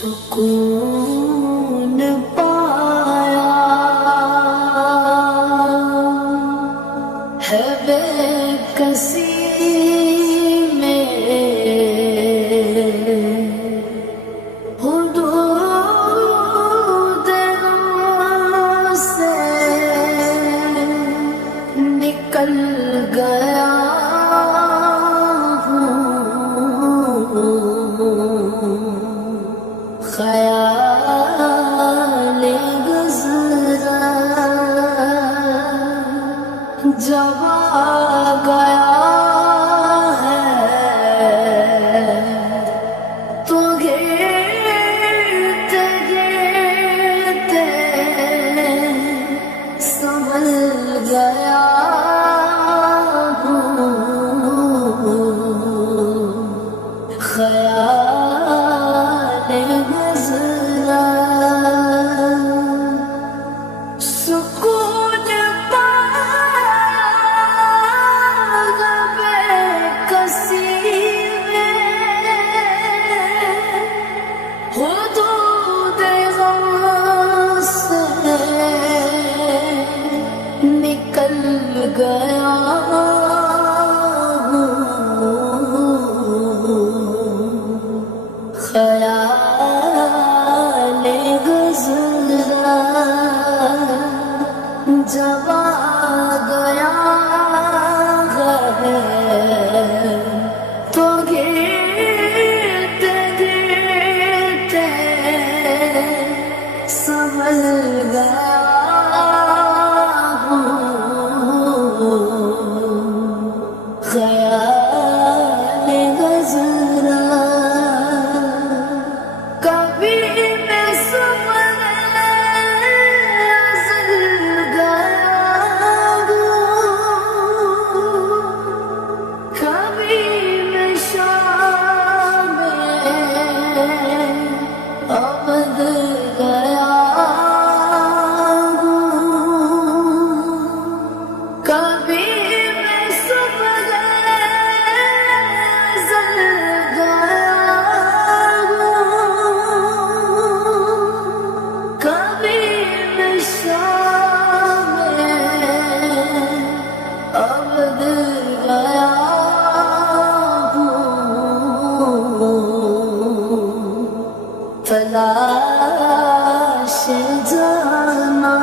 سکون پایا ہے بے کسی میں، حدود غم سے نکل گیا خیال گزرا جب آ گیا ہے تو گرتے گرتے سنبھل گیا خیال گزرا سکون پایا بے کسی میں، حدود غم سے نکل گیا خیال گزرا جب آ گیا ہے تو گرتے گرتے سنبھل گیا خیال گزرا کبھی میں صبح ازل گیا کبھی میں شام ابد گیا کبھی میں صبح ازل کبھی میں شام ابد گیا تلاش جانا